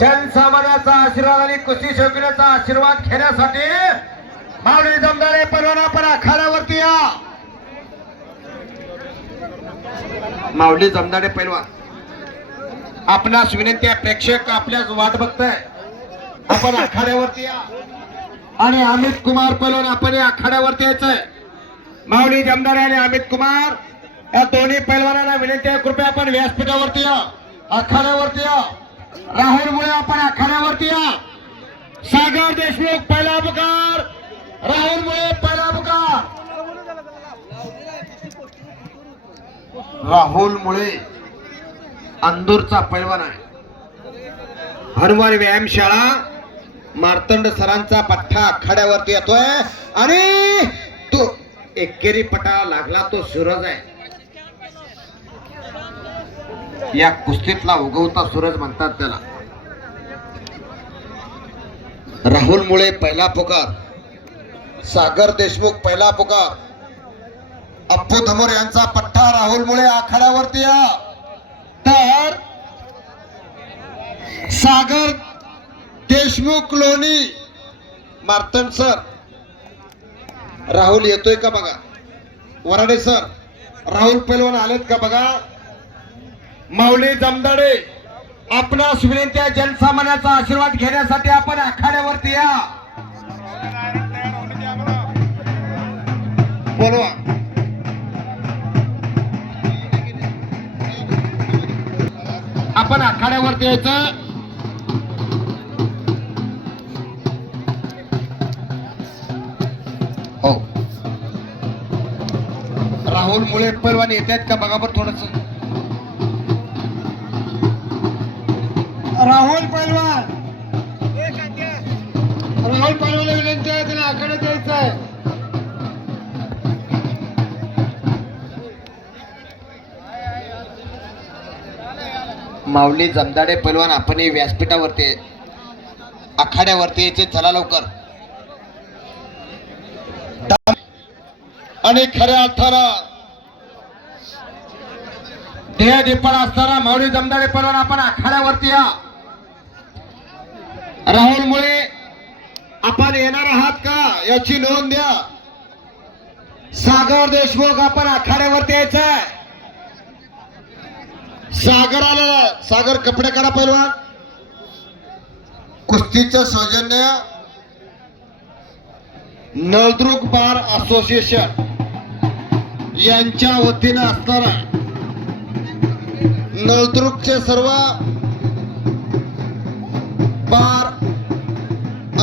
जनसामान्याचा आशीर्वाद आणि कुस्ती शौकीनाचा आशीर्वाद घेण्यासाठी माऊली जमदारे पैलवान आपण आखाड्यावरती या. माऊली जमदारे पैलवान आपणास विनंती आहे, प्रेक्षक आपल्याच वाट बघताय, आपण आखाड्यावरती या. आणि अमित कुमार पैलवान आपण या आखाड्यावरती यायचंय. माऊली जमदारे आणि अमित कुमार या दोन्ही पैलवानांना विनंती आहे, कृपया आपण व्यासपीठावरती या, आखाड्यावरती या. राहुल मुळे आपण आखाड्यावरती या. सागर देशमुख पहिला पुकार, राहुल मुळे पहिला पुकार. राहुल मुळे अंदूरचा पैलवान आहे. हनुमान व्यायामशाळा मार्तंड सरांचा पठ्ठा आखाड्यावरती येतोय आणि तो एकेरी पटा लागला तो सूरज आहे. या कुस्तीतला उगवता सूरज म्हणतात त्याला. राहुल मुळे पहिला पुकार, सागर देशमुख पहिला पुकार, अप्पू धमोर यांचा पठ्ठा राहुल मुळे आखाड्यावरती या. तर सागर देशमुख लोणी मार्तंड सर, राहुल येतोय का बघा. वराडे सर, राहुल पैलवान आलेत का बघा. माऊली जमदाडे आपणास विनंती आहे, जनसामान्याचा आशीर्वाद घेण्यासाठी आपण आखाड्यावरती या. बोलवा. आपण आखाड्यावरती यायचं. हो, राहुल मुळे पैलवान येत आहेत का बघा बरं थोडस. राहुल पैलवान, राहुल पैलवान विनंती आहे, त्याला आखाड्यात यायचं आहे. माऊली जमदाडे पैलवान आपण व्यासपीठावरती आखाड्यावरती यायचे, चला लवकर. आणि खऱ्या अर्थानं देहदीपण असताना माऊली जमदाडे पैलवान आपण आखाड्यावरती या. राहुल मुळे आपण येणार आहात का याची नोंद द्या. सागर देशमुख आपण आखाड्यावरती यायचंय. सागर आलेला, सागर कपडे काढा पैलवान. कुस्तीचं सौजन्य नळदुर्ग बार असोसिएशन यांच्या वतीनं असणारा नळदुर्गचे सर्व बार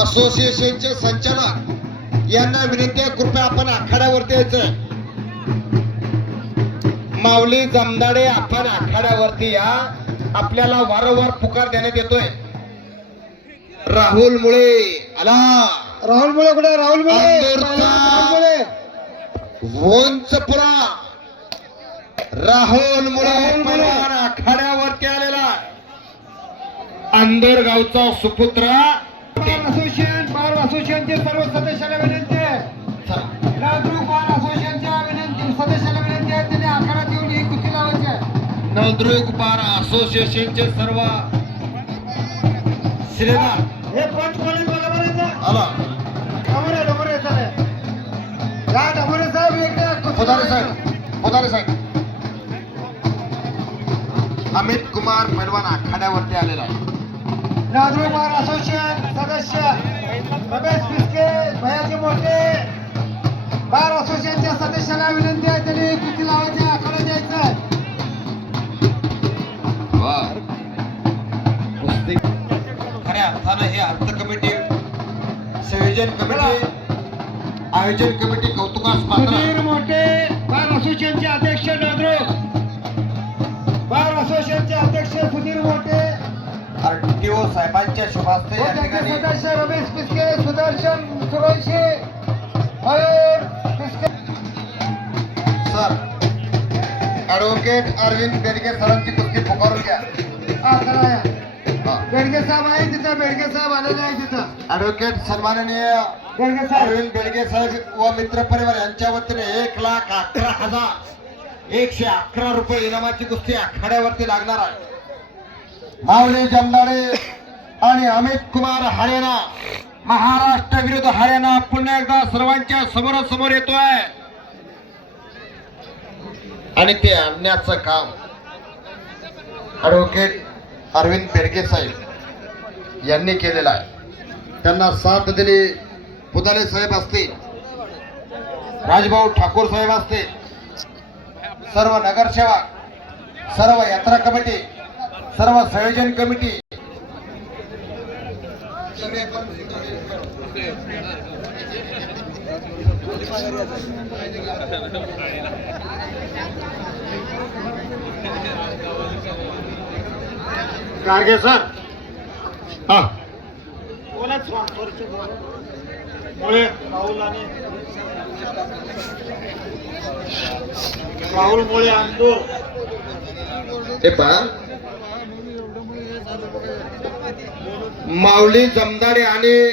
असोसिएशनचे संचालक यांना विनंती आहे, कृपया आपण आखाड्यावरती यायचं. माऊली जमदाडे आपण आखाड्यावरती या. आपल्याला वारंवार पुकार देण्यात येतोय. राहुल मुळे आला. राहुल मुळे कुठे. राहुल मुळे वंचपुरा. राहुल मुळे आखाड्यावरती आलेला अंदर गावचा सुपुत्र. असोसिएशन बार असोसिएशनचे सर्व सदस्यांना विनंती आहे, नळदुर्ग बार असोसिएशनच्या सदस्यांना विनंती आहे, त्यांनी आखाड्यात येऊन ही कुस्ती लावायची आहे. नळदुर्ग बार असोसिएशनचे सर्व श्रेदार हे पंच कोणी बरोबर आहे आला. डोंगरे डोंगरे साहेब, या डोंगरे साहेब इकडे. पोदारे साहेब, पोदारे साहेब. अमित कुमार पैलवान आखाड्यावरती आलेला आहे. नळदुर्ग बार असोसिएशन सदस्य रमेश पिस्के, भयाजी मोठे, बार असोसिएशनच्या सदस्यांना विनंती आहे, त्यांनी कुस्ती लावायची, आखाड्यात यायचं. कुस्ती खऱ्या अर्थानं हे अर्थ कमिटी, संयोजन कमिटी, आयोजन कमिटी कौतुकास पात्र. मोठे बार असोसिएशनचे अध्यक्ष नळदुर्ग बार असोसिएशनचे अध्यक्ष सुधीर मोठे, आरटीओ साहेबांच्या शुभास्ते या ठिकाणी सदस्य रमेश पिस्के, सुदर्शन सुरवंशी, मयूर पिस्के सर, ऍडव्होकेट अरविंद बेडगे सरांची कुस्ती पुकारून घ्या. बेडगे साहेब आहे तिथं, बेडगे साहेब आलेले आहे तिथं. ऍडव्होकेट सन्माननीय अरविंद बेडगे साहेब व मित्र परिवार यांच्या वतीने 1,11,111 रुपये इनामाची कुस्ती आखाड्यावरती लागणार आहे. माऊली जमदाडे आणि अमित कुमार हरियाणा, महाराष्ट्र विरुद्ध हरियाणा पुन्हा एकदा सर्वांच्या समोरासमोर येतोय आणि ते आणण्याचं काम ॲडव्होकेट अरविंद बेडके साहेब यांनी केलेलं आहे. त्यांना साथ दिली पुदाले साहेब असतील, राजभाऊ ठाकूर साहेब असतील, सर्व नगरसेवक, सर्व यात्रा कमिटी, सर्व संयोजन कमिटी, गाडगे सर हा राहुल मोळे अंदूर ते पहा माऊली जमदाडे आणि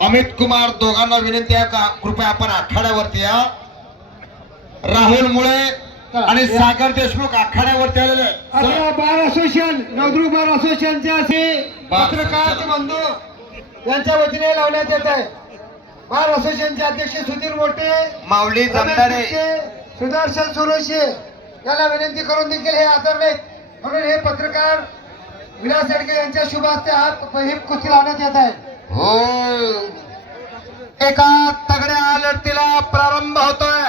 अमित कुमार दोघांना विनंती आहे का कृपया आपण आखाड्यावरती या. राहुल मुळे आणि सागर देशमुख आखाड्यावरती आलेले आपल्या बार असोसिएशन नवदुर्ग बार असोसिएशनचे असे पत्रकार बंधू यांच्या वतीने लावण्यात येत आहे. बार असोसिएशनचे अध्यक्ष सुधीर मोठे, माऊली जमदाडे, सुदर्शन सुरोशे याला विनंती करून देखील हे हजर नाहीत, म्हणून हे पत्रकार विलास येडगे यांच्या शुभ हस्ते ही कुस्ती लावण्यात येत आहे. हो एका तगड्या लढतीला प्रारंभ होतोय.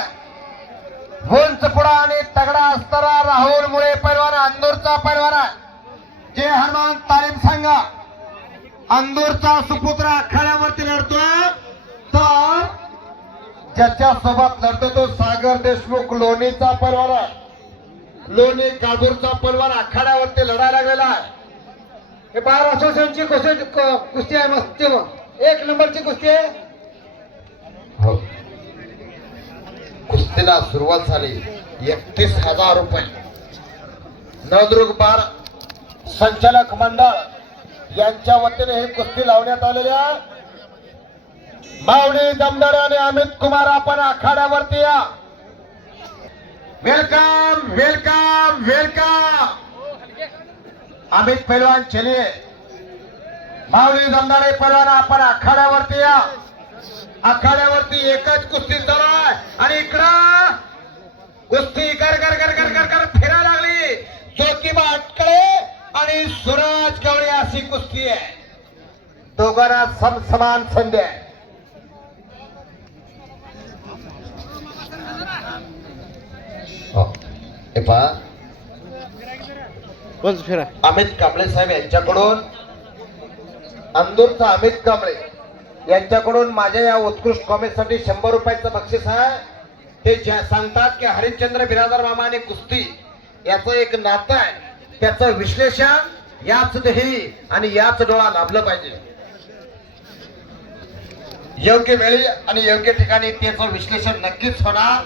उंच पुढा आणि तगडा असणारा राहुल मुळे पैलवान, अंदूरचा पैलवान आहे. जय हनुमान तालीम सांगा. अंदूरचा सुपुत्र आखाड्यावरती लढतोय, तर ज्याच्या सोबत लढतो तो सागर देशमुख लोणीचा पैलवान आहे. लोणी काळभोरचा पैलवान आखाड्यावरती लढायला लागलेला आहे. हे बार असोसिएशनची कुस्ती आहे, मस्त एक नंबरची कुस्ती आहे. हो कुस्तीला सुरुवात झाली. 31,000 रुपये नवदुर्ग बार संचालक मंडळ यांच्या वतीने ही कुस्ती लावण्यात आलेली आहे. माऊली जमदाडे आणि अमित कुमार आपण आखाड्यावरती या. Welcome welcome welcome. अमित पहलवान चलिए. माऊली जमदाडे पहलवान आपण आखाड्यावरती या. आखाड्यावरती एकच कुस्ती चालू आहे आणि इकडं कुस्ती कर कर कर कर कर कर फिरायला लागली. ज्योतिबा अटकळे आणि सुरज गवळी अशी कुस्ती आहे. दोघांना समान संधी आहे. हे पहा अमित कांबळे साहेब यांच्याकडून, अंदूरचा अमित कांबळे यांच्याकडून माझ्या या उत्कृष्ट कॉमेंटसाठी 100 रुपयाचं बक्षीस आहे. ते सांगतात की हरिश्चंद्र बिरादर मामा आणि कुस्ती याचं एक नातं आहे, त्याचं विश्लेषण याच देही आणि याच डोळा लाभलं पाहिजे. योग्य वेळी आणि योग्य ठिकाणी त्याचं विश्लेषण नक्कीच होणार.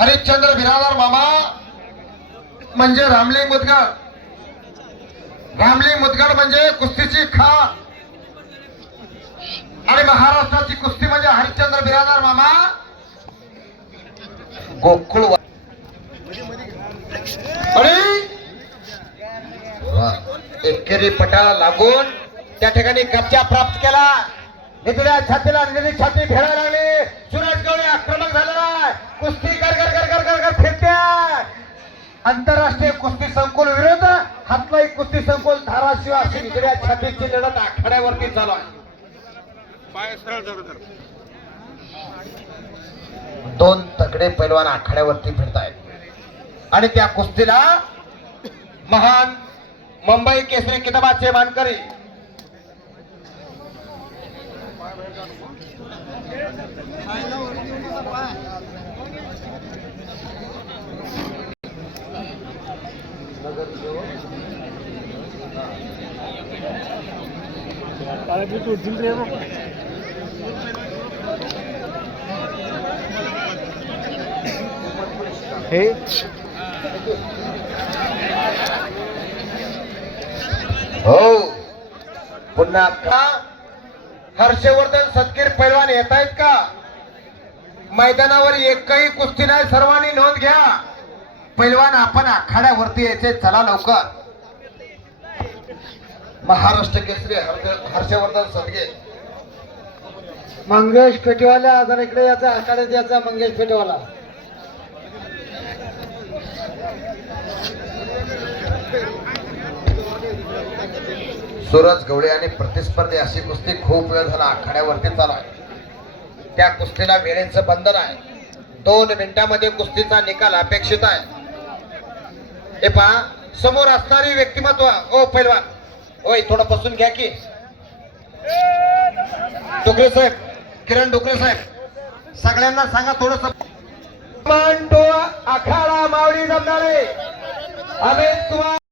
हरिश्चंद्र बिरादर मामा म्हणजे रामलिंग मुदगड. रामलिंग मुदगड म्हणजे कुस्तीची खाण आणि महाराष्ट्राची कुस्ती म्हणजे हरिश्चंद्र बिरादर मामा. गोकुळ आणि एकेरी पटाला लागून त्या ठिकाणी कब्जा प्राप्त केला. निधड्या छातीला निधी छाती फेडायला लागली. सुरज गवळी आक्रमक झालेला. कुस्ती कर कर कर कर कर कर फिरत्या. आंतरराष्ट्रीय कुस्ती संकुल विरुद्ध हातलाई कुस्ती संकुल धाराशिव अशी निधड्या छातीची लढत आखाड्यावरती चालू आहे. दोन तगडे पैलवान आखाड्यावरती फिरतायत आणि त्या कुस्तीला महान मुंबई केसरी किताबाचे मानकरी हे हो पुन्हा का हर्षवर्धन सतगीर पैलवान येत आहेत का? मैदानावर एकही कुस्ती नाही, सर्वांनी नोंद घ्या. पैलवान आपण आखाड्यावरती यायचे, चला लवकर. महाराष्ट्र केसरी हर्षवर्धन सदगे. मंगेश पेटवाला जरा इकडे याचा आखाड्यात याचा मंगेश पेटवाला. सूरज गवळे आणि प्रतिस्पर्धी अशी कुस्ती खूप वेळ झाला आखाड्यावरती चालू आहे. त्या कुस्तीला वेळेचं बंधन आहे. 2 मिनिटांमध्ये कुस्तीचा निकाल अपेक्षित आहे. हे पहा समोर असणारी व्यक्तिमत्व. ओ पैलवान, ओय थोडं बसून घ्या की. डोकरे साहेब, किरण डोकरे साहेब, सगळ्यांना सांगा थोडस. आखाडा मावळी जमणारे अमित कुमार